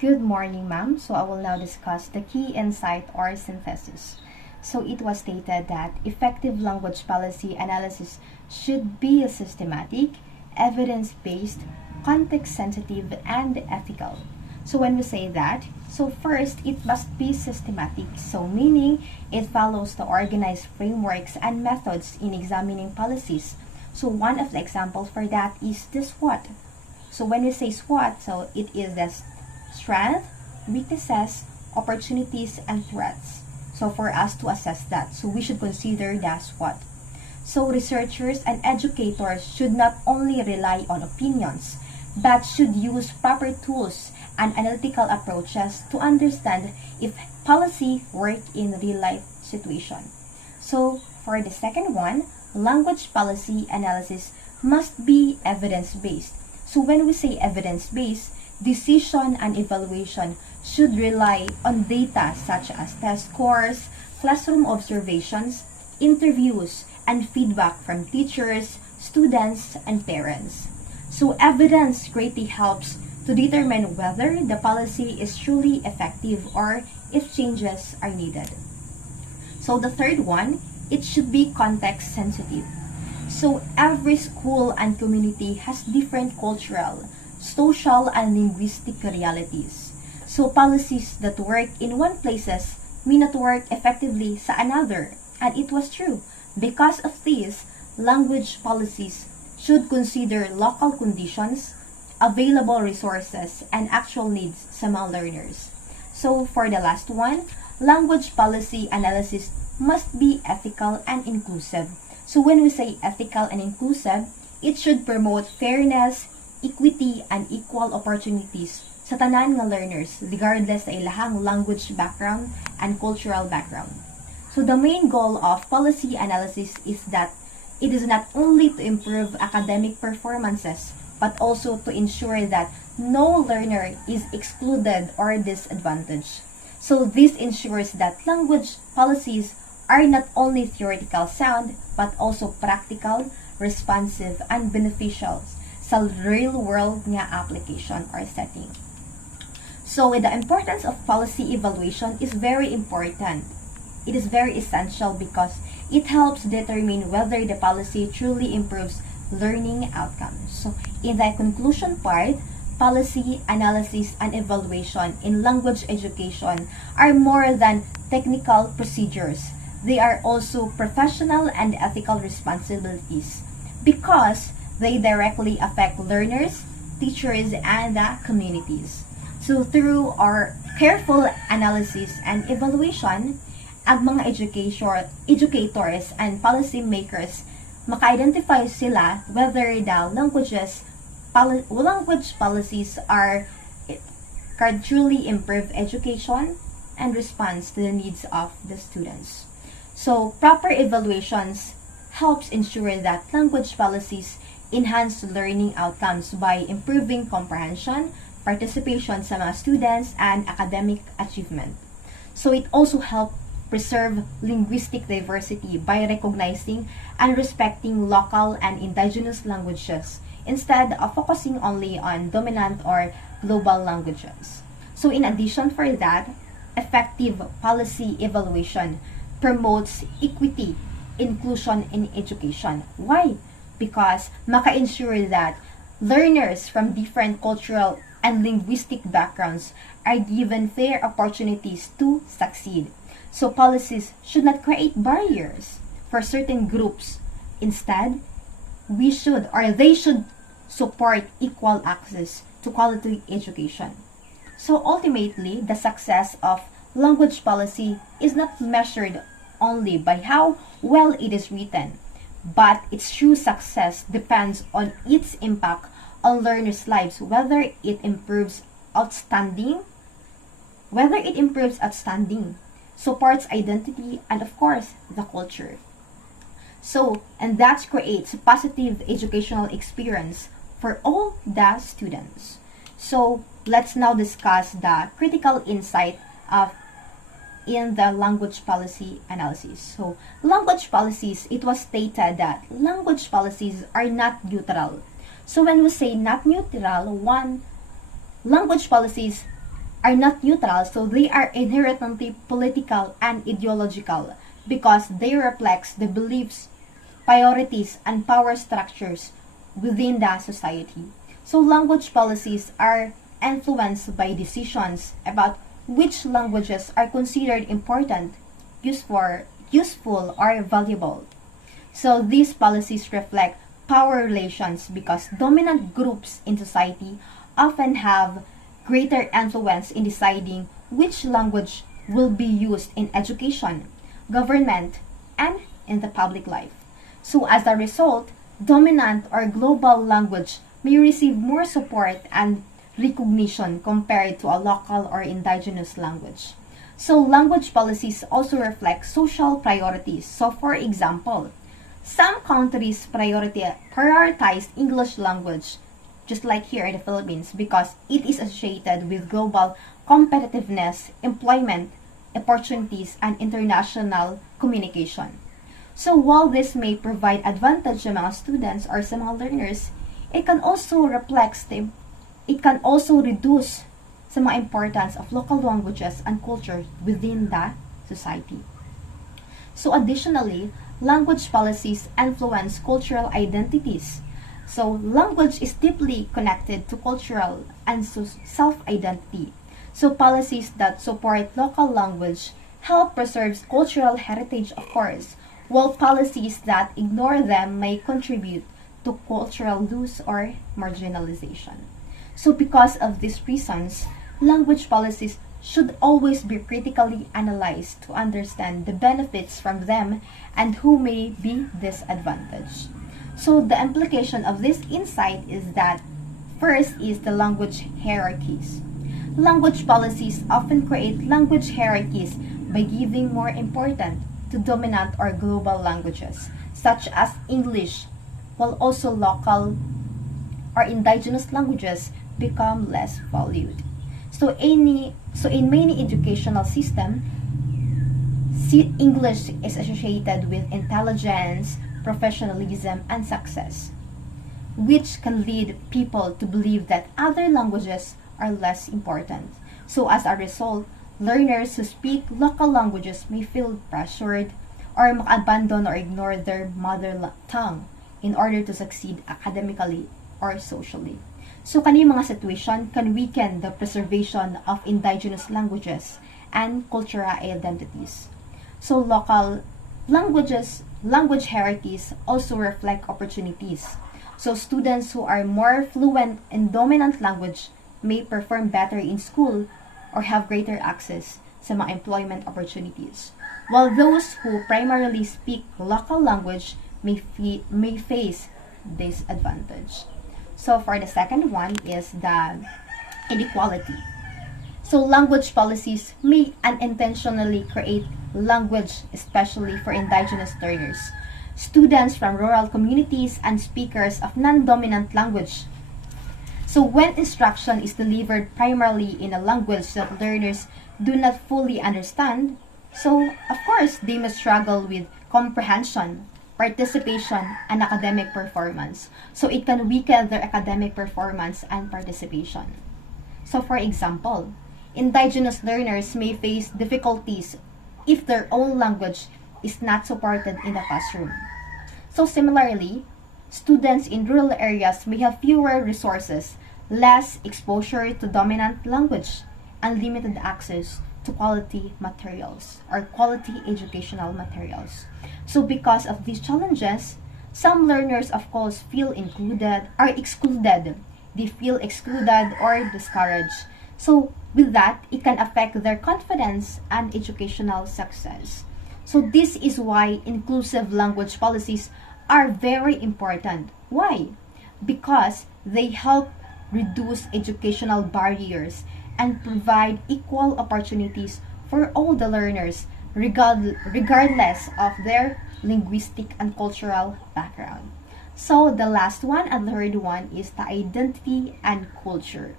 Good morning, ma'am. So I will now discuss the key insight or synthesis. So it was stated that effective language policy analysis should be systematic, evidence-based, context-sensitive, and ethical. So when we say that, so first it must be systematic. So meaning it follows the organized frameworks and methods in examining policies. So one of the examples for that is the SWOT. So when we say SWOT, so it is the strength, weaknesses, opportunities, and threats. So for us to assess that, so we should consider the SWOT. So researchers and educators should not only rely on opinions, but should use proper tools and analytical approaches to understand if policy work in real life situation. So for the second one, language policy analysis must be evidence-based. So when we say evidence-based, decision and evaluation should rely on data such as test scores, classroom observations, interviews, and feedback from teachers, students, and parents. So evidence greatly helps to determine whether the policy is truly effective or if changes are needed. So the third one, it should be context sensitive. So every school and community has different cultural, social, and linguistic realities. So policies that work in one places may not work effectively sa another. And it was true. Because of this, language policies should consider local conditions, available resources, and actual needs sa mga learners. So for the last one, language policy analysis must be ethical and inclusive. So when we say ethical and inclusive, it should promote fairness, equity, and equal opportunities sa tanan nga learners regardless sa ilahang language background and cultural background. So the main goal of policy analysis is that it is not only to improve academic performances but also to ensure that no learner is excluded or disadvantaged. So this ensures that language policies are not only theoretical sound but also practical, responsive, and beneficial sa real-world nga application or setting. So the importance of policy evaluation is very important. It is very essential because it helps determine whether the policy truly improves learning outcomes. So in the conclusion part, policy analysis and evaluation in language education are more than technical procedures. They are also professional and ethical responsibilities because they directly affect learners, teachers, and the communities. So through our careful analysis and evaluation, ang mga educators and policy makers maka-identify sila whether the language policies can truly improve education and response to the needs of the students. So proper evaluations helps ensure that language policies enhance learning outcomes by improving comprehension, participation sa mga students, and academic achievement. So it also helps preserve linguistic diversity by recognizing and respecting local and indigenous languages instead of focusing only on dominant or global languages. So in addition for that, effective policy evaluation promotes equity, inclusion in education. Why? Because maka-ensure that learners from different cultural and linguistic backgrounds are given fair opportunities to succeed. So policies should not create barriers for certain groups. Instead, they should support equal access to quality education. So ultimately, the success of language policy is not measured only by how well it is written, but its true success depends on its impact on learners' lives, whether it improves outstanding, supports identity, and of course, the culture. So, and that creates a positive educational experience for all the students. So, let's now discuss the critical insight of in the language policy analysis. So, language policies, it was stated that language policies are not neutral. So, when we say not neutral, language policies are not neutral, so they are inherently political and ideological because they reflect the beliefs, priorities, and power structures within the society. So language policies are influenced by decisions about which languages are considered important, useful, or valuable. So these policies reflect power relations because dominant groups in society often have greater influence in deciding which language will be used in education, government, and in the public life. So as a result, dominant or global language may receive more support and recognition compared to a local or indigenous language. So language policies also reflect social priorities. So for example, some countries prioritize English language, just like here in the Philippines, because it is associated with global competitiveness, employment, opportunities, and international communication. So while this may provide advantage among students or some learners, it can also reduce some importance of local languages and culture within the society. So additionally, language policies influence cultural identities. So language is deeply connected to cultural and self-identity. So policies that support local language help preserve cultural heritage, of course, while policies that ignore them may contribute to cultural loss or marginalization. So because of these reasons, language policies should always be critically analyzed to understand the benefits from them and who may be disadvantaged. So the implication of this insight is that first is the language hierarchies. Language policies often create language hierarchies by giving more importance to dominant or global languages, such as English, while also local or indigenous languages become less valued. So in many educational systems, English is associated with intelligence, professionalism, and success, which can lead people to believe that other languages are less important. So as a result, learners who speak local languages may feel pressured or abandon or ignore their mother tongue in order to succeed academically or socially. So kani mga situation can weaken the preservation of indigenous languages and cultural identities. So local language hierarchies also reflect opportunities. So students who are more fluent in dominant language may perform better in school or have greater access sa mga employment opportunities, while those who primarily speak local language may face disadvantage. So for the second one is the inequality. So language policies may unintentionally create language, especially for indigenous learners, students from rural communities, and speakers of non-dominant language. So when instruction is delivered primarily in a language that learners do not fully understand, so of course they must struggle with comprehension, participation, and academic performance. So it can weaken their academic performance and participation. So for example, indigenous learners may face difficulties if their own language is not supported in the classroom. So similarly, students in rural areas may have fewer resources, less exposure to dominant language, and limited access to quality materials or quality educational materials. So because of these challenges, some learners of course feel included or excluded. They feel excluded or discouraged. So with that, it can affect their confidence and educational success. So this is why inclusive language policies are very important. Why? Because they help reduce educational barriers and provide equal opportunities for all the learners regardless of their linguistic and cultural background. So the last one and third one is the identity and culture.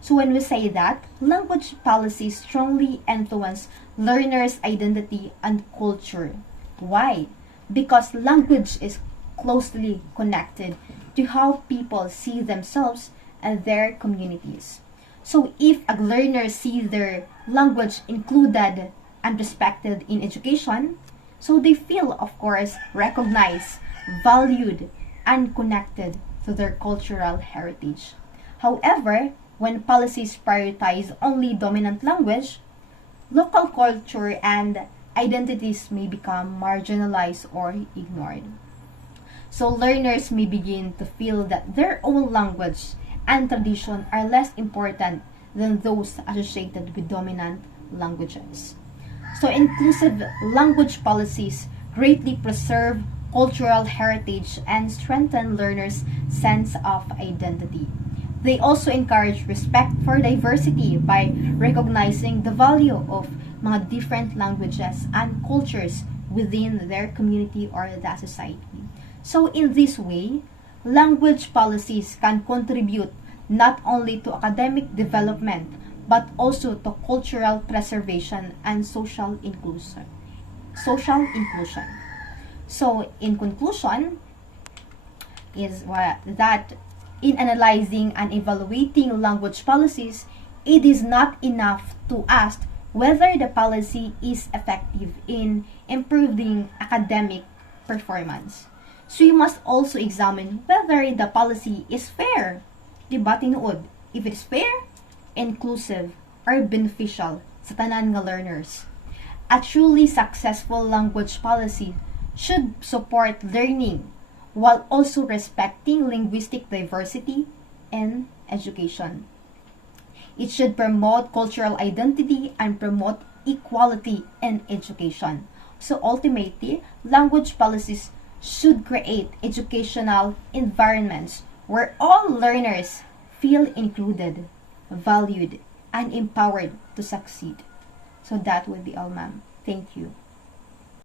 So when we say that, language policies strongly influence learners' identity and culture. Why? Because language is closely connected to how people see themselves and their communities. So if a learner sees their language included and respected in education, so they feel, of course, recognized, valued, and connected to their cultural heritage. However, when policies prioritize only dominant language, local culture and identities may become marginalized or ignored. So learners may begin to feel that their own language and tradition are less important than those associated with dominant languages. So inclusive language policies greatly preserve cultural heritage and strengthen learners' sense of identity. They also encourage respect for diversity by recognizing the value of mga different languages and cultures within their community or the society. So in this way, language policies can contribute not only to academic development but also to cultural preservation and social inclusion. Social inclusion. So in conclusion, is that in analyzing and evaluating language policies, it is not enough to ask whether the policy is effective in improving academic performance. So you must also examine whether the policy is fair. Diba tinuod? If it is fair, inclusive, or beneficial sa tanan nga learners. A truly successful language policy should support learning while also respecting linguistic diversity in education. It should promote cultural identity and promote equality in education. So ultimately, language policies should create educational environments where all learners feel included, valued, and empowered to succeed. So that would be all, ma'am. Thank you.